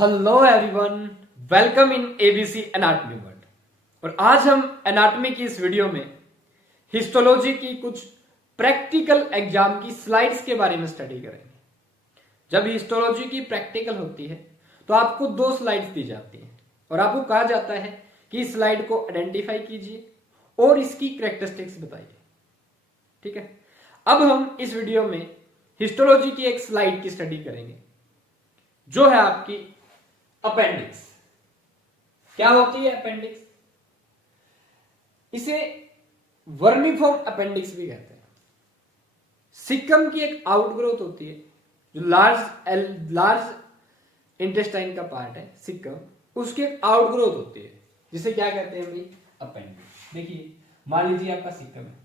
Hello everyone, welcome in ABC anatomy world. और आज हम एनाटॉमी की इस वीडियो में हिस्टोलॉजी की कुछ प्रैक्टिकल एग्जाम की स्लाइड्स के बारे में स्टडी करेंगे। जब हिस्टोलॉजी की प्रैक्टिकल होती है तो आपको दो स्लाइड्स दी जाती हैं और आपको कहा जाता है कि इस स्लाइड को आइडेंटिफाई कीजिए और इसकी कैरेक्टरिस्टिक्स बताइए। ठीक है, अब हम इस वीडियो में हिस्टोलॉजी की एक स्लाइड की स्टडी करेंगे जो है आपकी अपेंडिक्स। क्या होती है अपेंडिक्स? इसे वर्मीफॉर्म अपेंडिक्स भी कहते हैं। सिकम की एक आउटग्रोथ होती है जो लार्ज इंटेस्टाइन का पार्ट है। सिकम उसकी एक आउटग्रोथ होती है जिसे क्या कहते हैं भाई? अपेंडिक्स। देखिए, मान लीजिए आपका सिकम है,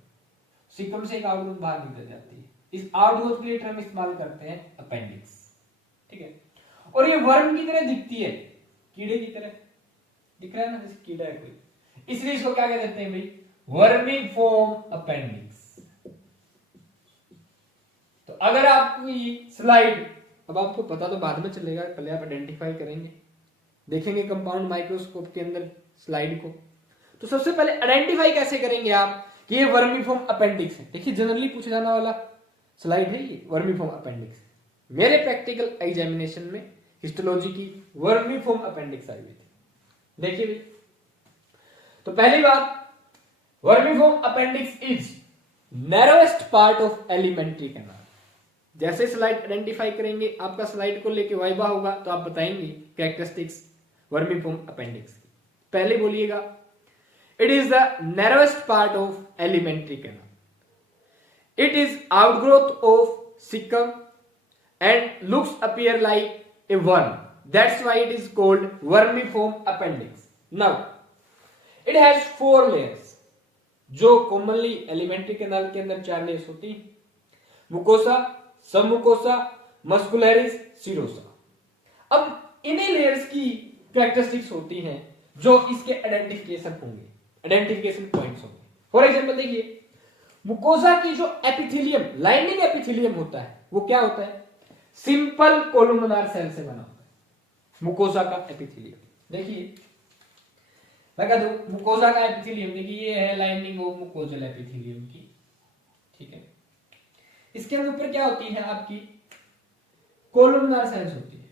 सिकम से एक आउटग्रोथ बाहर निकल जाती है। इस आउटग्रोथ के लिए टर्म इस्तेमाल करते हैं अपेंडिक्स। ठीक है, और ये वर्म की तरह दिखती है, कीड़े की तरह दिख रहा है ना, जैसे कीड़ा है कोई, इसलिए इसको क्या कह देते हैं भाई? Vermiform appendix. तो अगर आपको ये स्लाइड, अब आपको पता तो बाद में चलेगा, पहले आप आइडेंटिफाई करेंगे, देखेंगे कंपाउंड माइक्रोस्कोप के अंदर स्लाइड को। तो सबसे पहले आइडेंटिफाई कैसे करेंगे आप कि ये वर्मीफॉर्म अपेंडिक्स है? देखिए, जनरली पूछा जाने वाला स्लाइड है ये, वर्मीफॉर्म अपेंडिक्स। मेरे प्रैक्टिकल एग्जामिनेशन में हिस्टोलॉजी की वर्मीफॉर्म अपेंडिक्स आई हुई थी। देखिए भाई, तो पहली बात, vermiform appendix is narrowest part of alimentary canal. जैसे स्लाइड आइडेंटिफाई करेंगे, आपका स्लाइड को लेके वाइबा होगा तो आप बताएंगे कैरेक्टरिस्टिक्स वर्मीफॉर्म अपेंडिक्स की। पहले बोलिएगा, it is the narrowest part of alimentary canal. It is outgrowth of caecum and looks appear like a worm. That's why it is called vermiform appendix. Now, it has 4 layers, जो commonly elementary canal के अंदर 4 layers होती हैं: मुकोसा, सबमुकोसा, muscularis, serosa. अब इन्हीं layers की characteristics होती हैं जो इसके identification होंगे, identification points होंगे। फॉर एग्जाम्पल देखिए, मुकोसा की जो एपिथेलियम, लाइनिंग एपिथेलियम होता है, वो क्या होता है? सिंपल कोलुमनार सेल से बना होता है मुकोसा का एपिथेलियम। देखिए, लगा दो मुकोसा का एपिथेलियम। देखिए, ये है लाइनिंग ऑफ मुकोजल एपिथेलियम की। ठीक है, इसके ऊपर क्या होती है आपकी? कोलुमनार सेल्स होती है,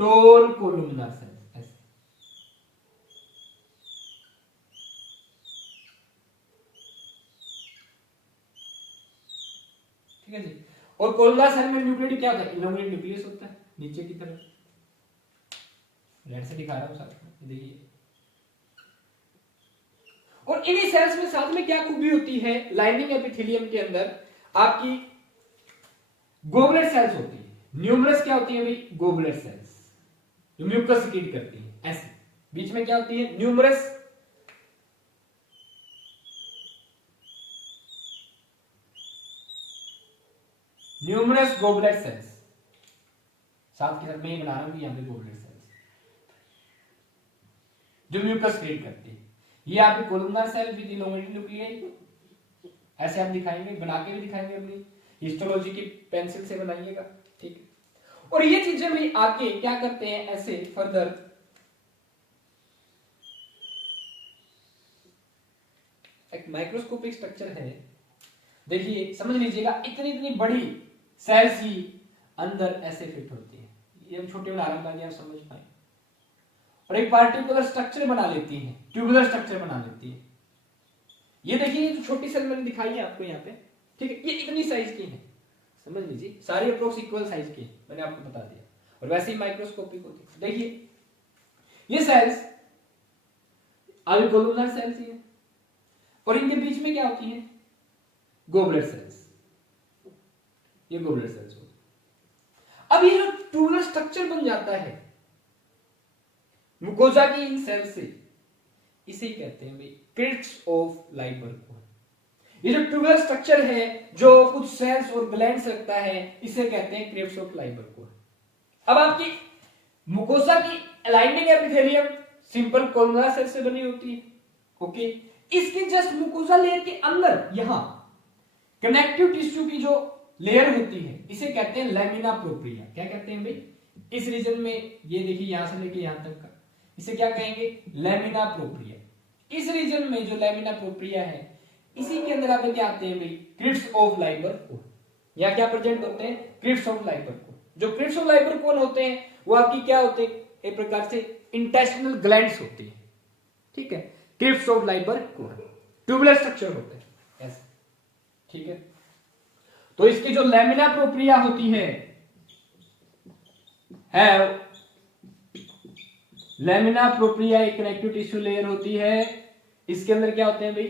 टोल कोलुमनार सेल्स ऐसे। ठीक है जी। और कोलुमनार सेल में न्यूक्लियस क्या होता है? इलोंगेटेड न्यूक्लियस होता है नीचे की तरफ। रेड से दिखा रहा हूं साथ में, देखिए। और इन्हीं सेल्स में साथ में क्या खूबी होती है? लाइनिंग एपिथेलियम के अंदर आपकी गोबलेट सेल्स होती है। न्यूमरस क्या होती है भाई? गोबलेट सेल्स जो म्यूकस सिक्रीट करती है ऐसे। बीच में क्या होती है? Numerous goblet cells. साथ के साथ मैं ये बना रहा हूं कि यहां पे गोबलेट सेल्स जो म्यूकस क्रिएट करती है। ये आपकी columnar cell with elongated nuclei, ऐसे आप दिखाएंगे, बना के भी दिखाएंगे, अपनी हिस्टोलॉजी की पेंसिल से बनाइएगा। ठीक है, और ये चीजें भी आगे क्या करते हैं ऐसे फर्दर एक माइक्रोस्कोपिक स्ट्रक्चर है। देखिए, समझ लीजिएगा, इतनी इतनी बड़ी सेल्स ही अंदर ऐसे फिट होती है। ये हम छोटे उदाहरण ताकि आप समझ पाए। और एक पार्टिकुलर स्ट्रक्चर बना लेती है, ट्यूबुलर स्ट्रक्चर बना लेती है। ये देखिए, जो छोटी सेल मैंने दिखाई है आपको यहाँ पे, ठीक है, ये इतनी साइज की है, समझ लीजिए, सारी अप्रोक्स इक्वल साइज की है, मैंने आपको बता दिया। और वैसे ही माइक्रोस्कोपिक होती है। देखिए, ये सेल्स आगे कोलुमनार सेल्स ही है और इनके बीच में क्या होती है? Goblet cells. ये गोबलेट सेल्स होती है। अब ये जो ट्यूबुलर स्ट्रक्चर बन जाता है मुकोसा की इन सेल्स से, इसे कहते हैं भाई क्रिस्ट्स ऑफ लाइबर्कोन। ये जो ट्यूबुलर स्ट्रक्चर है जो कुछ सेल्स और ग्लैंड्स रखता है, इसे कहते हैं क्रिस्ट्स ऑफ लाइबर्कोन। अब आपकी मुकोसा की lining epithelium simple columnar cell से बनी होती है। ओके, इसके जस्ट मुकोसा लेयर के अंदर यहां कनेक्टिव टिश्यू की जो लेयर होती है, इसे कहते हैं लैमिना प्रोप्रिया। क्या कहते हैं भाई? इस रीजन में ये देखिए यहां से लेके यहां तक का, इसे क्या कहेंगे, लैमिना प्रोप्रिया। इस रीजन में जो लैमिना प्रोप्रिया है, इसी के अंदर आपके क्या आते हैं भाई, क्रिप्स ऑफ लाइबर कोन। या क्या प्रेजेंट होते हैं, क्रिप्स ऑफ लाइबर कोन। जो क्रिप्स ऑफ लाइबर कोन होते हैं वो आपकी क्या होते हैं, एक प्रकार से इंटेस्टिनल ग्लैंड्स होती है, ठीक है। Crypts of Liber cone tubular structure होते हैं ऐसे, ठीक है। तो इसकी जो लैमिना प्रोप्रिया होती है लैमिना प्रोप्रिया एक कनेक्टिव टिश्यू लेयर होती है, इसके अंदर क्या होते हैं भाई,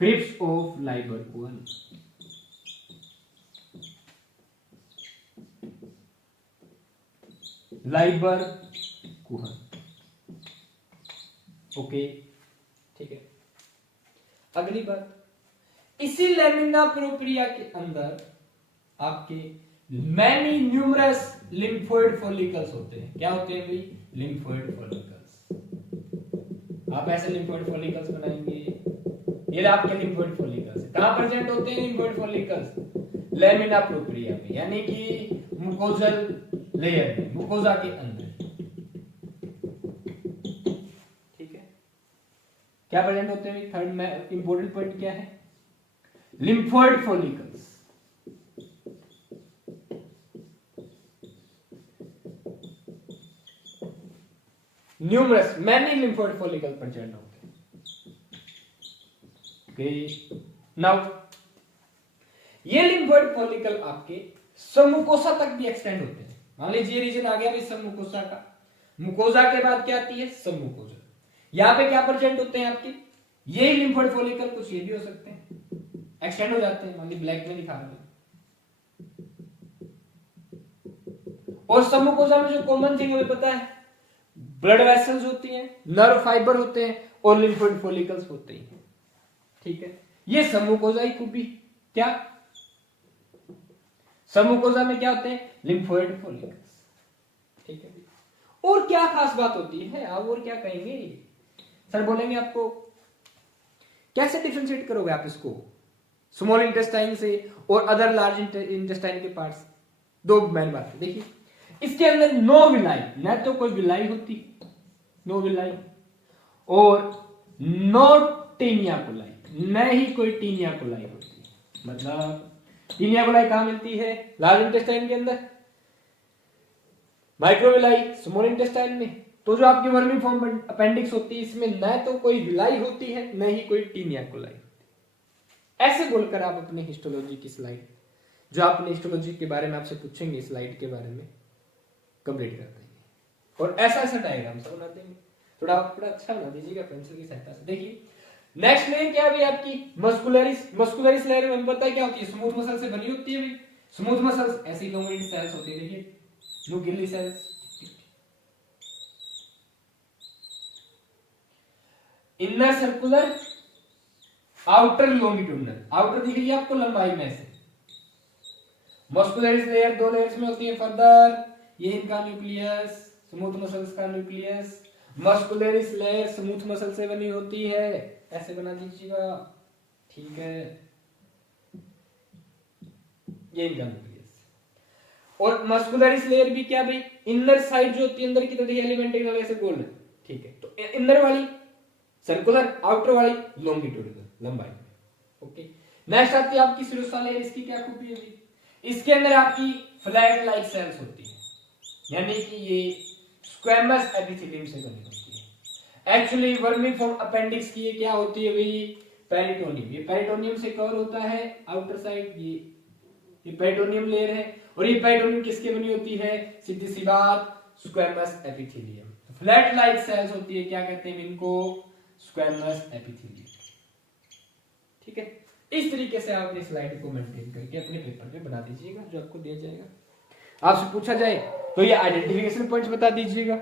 crypts of Liber cone. Liber cone, okay, ठीक है। अगली बात, इसी लैमिना प्रोप्रिया के अंदर आपके मैनी न्यूमरस लिम्फोइड फॉलिकल्स होते हैं। क्या होते हैं भाई, लिम्फोइड फॉलिकल्स। आप ऐसे लिम्फोइड फॉलिकल्स बनाएंगे, ये आपके लिम्फोइड फॉलिकल्स कहां प्रेजेंट होते हैं, लिम्फोइड फॉलिकल्स लैमिना प्रोप्रिया में, यानी कि मुकोजल लेयर में, मुकोजा के अंदर, ठीक है। क्या प्रेजेंट होते हैं, थर्ड में इंपॉर्टेंट पॉइंट क्या है, lymphoid follicles. Numerous many lymphoid follicle present होते हैं, ओके। नाउ ये लिम्फोइड फॉलिकल आपके सबमुकोसा तक भी एक्सटेंड होते हैं। मान लीजिए रीजन आ गया भाई सबमुकोसा का, मुकोजा के बाद क्या आती है, सबमुकोजा। यहां पे क्या प्रेजेंट होते हैं आपके, ये लिम्फोइड फॉलिकल, कुछ ये भी हो सकते हैं, एक्सटेंड हो जाते हैं, मान लीजिए ब्लैक में दिखा रहे हैं। और सबमुकोजा में जो कॉमन थिंग हमें पता है, ब्लड वेसल्स होती हैं, नर्व फाइबर होते हैं और लिम्फोइड फॉलिकल्स होते हैं, ठीक है। ये सबमुकोजा ही खूबी, क्या सबमुकोजा में क्या होते हैं, लिम्फोइड फॉलिकल्स, ठीक है। और क्या खास बात होती है, आप और क्या कहेंगे, सर बोलेंगे आपको कैसे डिफरेंशिएट करोगे आप इसको स्मॉल इंटेस्टाइन से और अदर लार्ज इंटेस्टाइन के पार्ट्स। दो मेन बात है, देखिए इसके अंदर नो विलाई, न तो कोई विलाई होती, नो विलाई, और नो टीनिया कोलाई, न ही कोई टीनिया कोलाई होती। मतलब टीनिया कोलाई कहां मिलती है, लार्ज इंटेस्टाइन के अंदर, माइक्रोविलाई स्मॉल इंटेस्टाइन में। तो जो आपकी वर्मीफॉर्म अपेंडिक्स होती है, इसमें न तो कोई विलाई होती है, न ही कोई टीनिया कोलाई होती है। ऐसे बोलकर आप अपने हिस्टोलॉजी की स्लाइड, जो आपने हिस्टोलॉजी के बारे में आपसे पूछेंगे स्लाइड के बारे में, कंप्लीट कर देंगे। और ऐसा ऐसा डायग्राम सब बना देंगे, थोड़ा अच्छा बना दीजिएगा पेंसिल की सहायता से। देखिए नेक्स्ट लेयर क्या है आपकी, मस्कुलरिस। मस्कुलरिस लेयर में पता है क्या होती है, स्मूथ मसल से बनी होती है भाई। स्मूथ मसल्स ऐसी लोंगिट्यूड सेल्स होती है, देखिए nuclear cells. Inner circular, outer longitudinal. Outer दिख रही है आपको लंबाई में से। मस्कुलरिस लेयर दो लेयर्स में होती है फर्दर, ये इनका न्यूक्लियस, स्मूथ मसल्स का nucleus. Muscularis layer smooth muscle से बनी होती है, ऐसे बना दीजिएगा, ठीक है, ये इनका न्यूक्लियस। और मस्कुलरिस लेयर भी क्या भाई, इनर साइड जो होती है अंदर की तरफ एलिमेंट्री ऐसे गोल है, ठीक है। तो इनर वाली सर्कुलर, आउटर वाली लॉन्गिट्यूडनल लंबाई में, ओके। नेक्स्ट आती है आपकी सिरोसा लेयर। इसकी क्या खूबी है, इसके अंदर आपकी फ्लैट लाइक सेल्स होती है, यानी कि ये स्क्वैमस एपिथेलियम से बनी होती है। एक्चुअली वर्मीफॉर्म अपेंडिक्स की ये क्या होती है भाई, पेरिटोनियम। ये पेरिटोनियम से कवर होता है आउटर साइड, ये पेरिटोनियम लेयर है। और ये पेरिटोनियम किसके बनी होती है, सीधी सी बात, squamous epithelium. Flat like cells होती है, क्या कहते हैं इनको, स्क्वैमस एपिथेलियम, ठीक है। इस तरीके से आप इस स्लाइड को मेंटेन करके अपने पेपर पे बना दीजिएगा, जो आपको दिया जाएगा। आपसे पूछा जाए तो ये आइडेंटिफिकेशन पॉइंट्स बता दीजिएगा।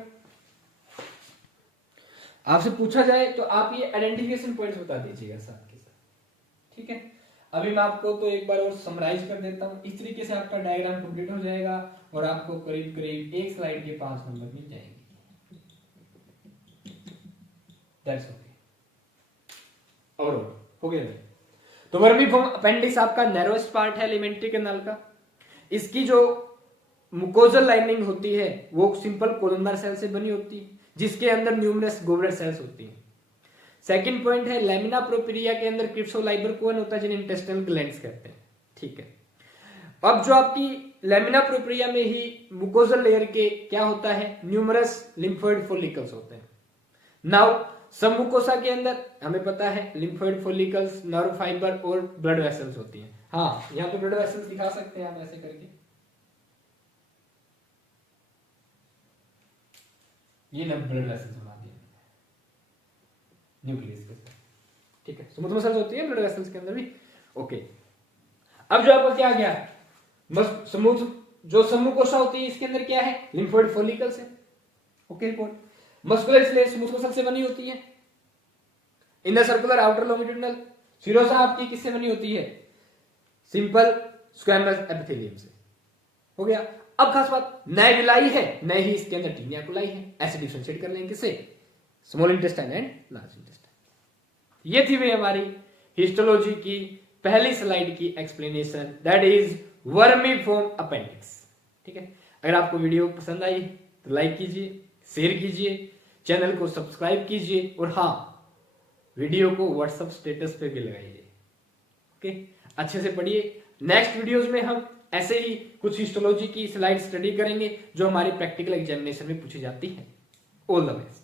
आपसे पूछा जाए तो आप ये आइडेंटिफिकेशन पॉइंट्स बता दीजिएगा साथ के साथ, ठीक है। अभी मैं आपको तो एक बार और समराइज कर देता हूं। इस तरीके से आपका डायग्राम कंप्लीट हो जाएगा और आपको करीब करीब एक स्लाइड के 5 नंबर मिल जाएंगे। That's okay. और हो गया। तो वर्मीफॉर्म अपेंडिक्स आपका नैरोएस्ट पार्ट है एलिमेंट्री कैनाल का। इसकी जो मुकोजल लाइनिंग होती है वो सिंपल कोलमनर सेल से बनी होती है जिसके अंदर न्यूमरस गोबलेट सेल्स होती हैं। सेकंड पॉइंट है लैमिना प्रोपेरिया के अंदर क्रिप्सोलाइबर कोन होता है जिन्हें इंटेस्टाइनल ग्लैंड्स कहते हैं। ठीक है, अब जो आपकी लैमिना प्रोपेरिया में ही मुकोजल लेयर के क्या होता है न्यूमरस लिम्फोइड फॉलिकल्स होते हैं। नाउ सब मुकोसा के अंदर हमें पता है लिम्फोइड फॉलिकल्स, नर्व फाइबर और ब्लड वेसल्स होती हैं। हाँ, यहाँ पे ब्लड वेसल्स दिखा सकते हैं आप ऐसे करके, ये ना ब्लड वेसल्स बना दिए न्यूक्लियस के साथ। ठीक है, स्मूथ मसल्स होती है ब्लड वेसल्स के अंदर भी। ओके, अब जो आपका क्या गया स्मूथ जो समूकोशा होती है इसके अंदर क्या है लिम्फोइड फॉलिकल्स है। Okay report, muscular slate smooth muscle से बनी होती है। Inner circular outer longitudinal serosa आपकी किससे बनी होती है सिंपल स्क्वैमस एपिथेलियम से। हो गया। अब खास बात नए विलाई है नए ही इसके अंदर टीनिया कुलाई है, ऐसे डिफरेंशिएट कर लेंगे किससे small intestine and large intestine. ये थी वे हमारी हिस्टोलॉजी की पहली स्लाइड की explanation that is vermiform appendix. ठीक है, अगर आपको वीडियो पसंद आई तो लाइक कीजिए, शेयर कीजिए, चैनल को सब्सक्राइब कीजिए और हाँ वीडियो को व्हाट्सएप स्टेटस पे भी लगाइए। ओके, अच्छे से पढ़िए। नेक्स्ट वीडियोस में हम ऐसे ही कुछ हिस्टोलॉजी की स्लाइड स्टडी करेंगे जो हमारी प्रैक्टिकल एग्जामिनेशन में पूछी जाती है। All the best.